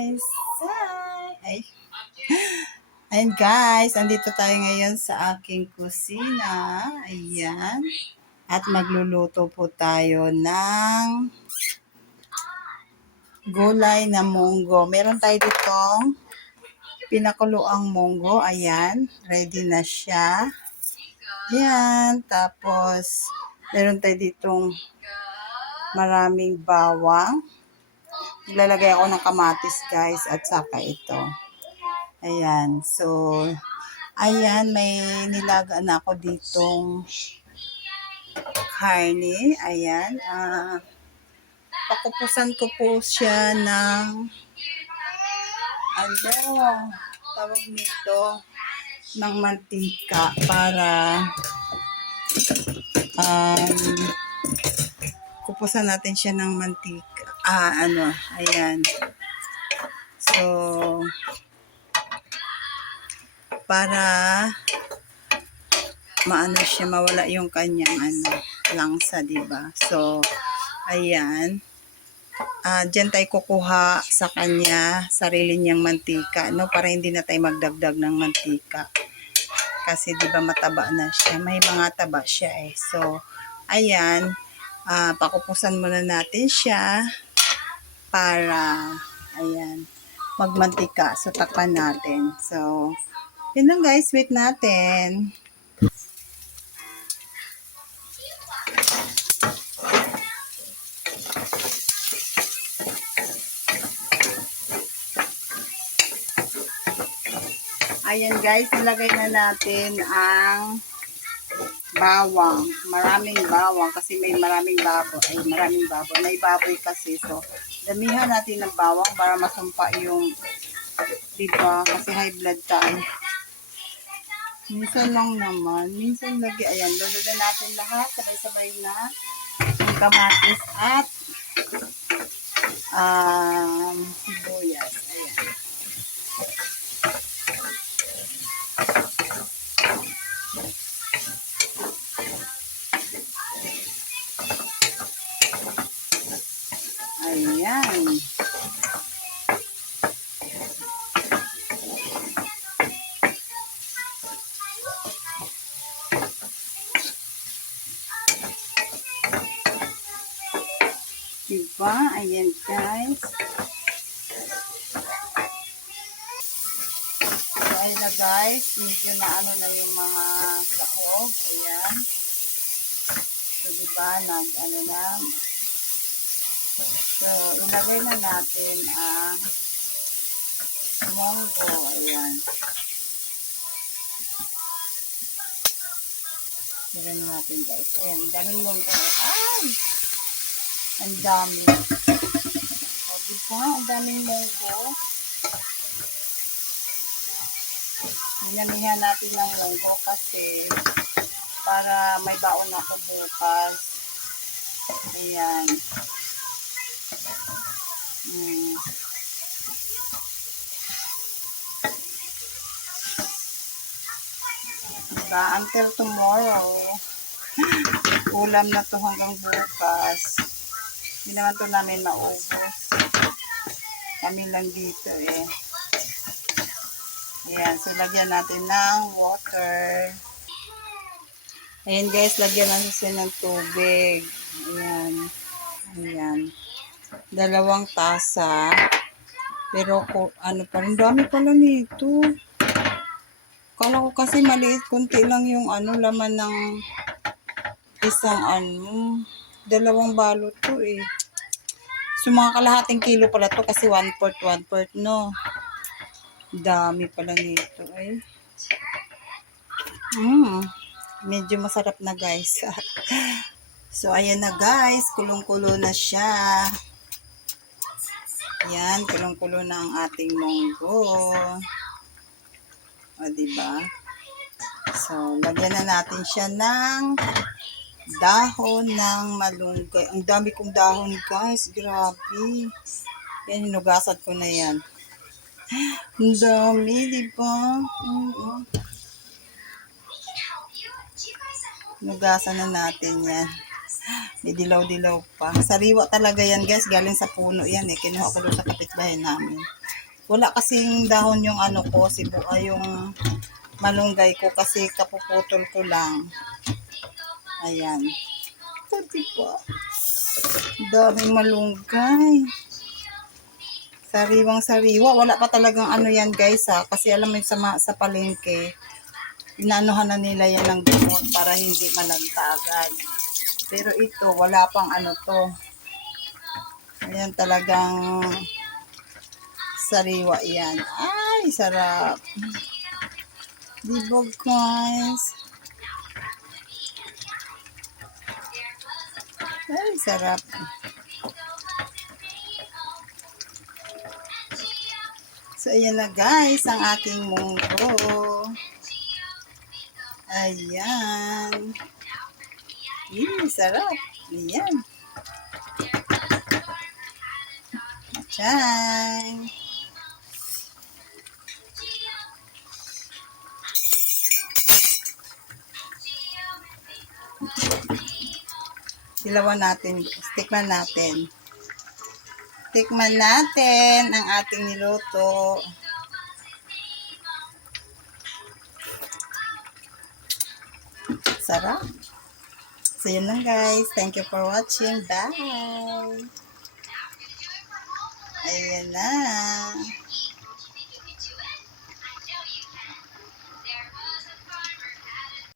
guys! Ay. Ayan guys, andito tayo ngayon sa aking kusina. Ayan. At magluluto po tayo ng gulay na munggo. Meron tayo ditong pinakuluang munggo. Ayan. Ready na siya. Ayan. Tapos, meron tayo ditong maraming bawang. Lalagay ako ng kamatis guys at saka ito. Ayan. So, ayan, may nilaga na ako ditong karne. Ayan. Pakupusan ko po siya ng tawag nito, ng mantika para kupusan natin siya ng mantika. Ayan. So, para maano siya, mawala yung kanyang langsa, diba? So, ayan. Diyan tayo kukuha sa kanya sarili niyang mantika, no? Para hindi na tayo magdagdag ng mantika. Kasi diba mataba na siya. May mga taba siya eh. So, ayan. Pakupusan muna natin siya para, ayan, magmantika. So, takpan natin. So, yun lang guys, wait natin. Ayan guys, nilagay na natin ang bawang. Maraming bawang kasi may maraming baboy. May baboy kasi. So, damihan natin ng bawang para masumpa yung, diba? Kasi high blood tayo. Minsan lang naman. Minsan lagi. Ayan, luludan natin lahat. Sabay-sabay na. Yung kamatis at sibuyas. Ayan. Ayan. Diba? Ayan guys. So, ayan na guys. Medyo na na yung mga sahog. Ayan. So, diba? na. So, ilagay na natin ang munggo. Ayan. Ilagay na natin guys. Ayan. Daming munggo. Ay! Ang dami. O, diba? Ang daming munggo. Dinamihan natin ng munggo kasi para may baon ako bukas. Ayan. Diba? Until tomorrow. Ulam na to hanggang bukas. Hindi naman to namin maubos. Kami lang dito eh. Ayan. So, lagyan natin ng water. Ayan guys, lagyan natin siya ng tubig. Ayan. Ayan. 2 tasa. Pero pa rin, dami pala nito. Kala ko kasi maliit, kunti lang yung laman ng isang 2 balot to eh. So mga kalahating kilo pala to kasi 1/4, no. Dami pala nito eh. Medyo masarap na guys. So ayan na guys, kulong-kulo na siya. Yan, kulong-kulo na ang ating munggo. O, diba? So, lagyan na natin siya ng dahon ng malunggay. Ang dami kong dahon, guys. Grabe. Yan, hinugasan ko na yan. Ang dami, diba? Hinugasan na natin yan. May dilaw-dilaw pa. Sariwa talaga yan guys. Galing sa puno yan eh. Kinuha ko doon sa kapitbahay namin. Wala kasing dahon yung ano ko, yung malunggay ko kasi kapuputol ko lang. Ayan. O, diba? Daming malunggay. Sariwang sariwa. Wala pa talagang ano yan guys ha. Kasi alam mo yun sa palengke, inanuhan na nila yan ng gamot para hindi malantagan. Pero ito, wala pang ano to. Ayan talagang sariwa yan. Ay, sarap. Diba guys? Ay, sarap. So, ayan na guys, ang aking munggo. Ayan. Sarap. Ayan. Diyan. Silawan natin. Tikman natin. Tikman natin ang ating niluto. Sarap. So, yun lang guys. Thank you for watching. Bye. Ayan na.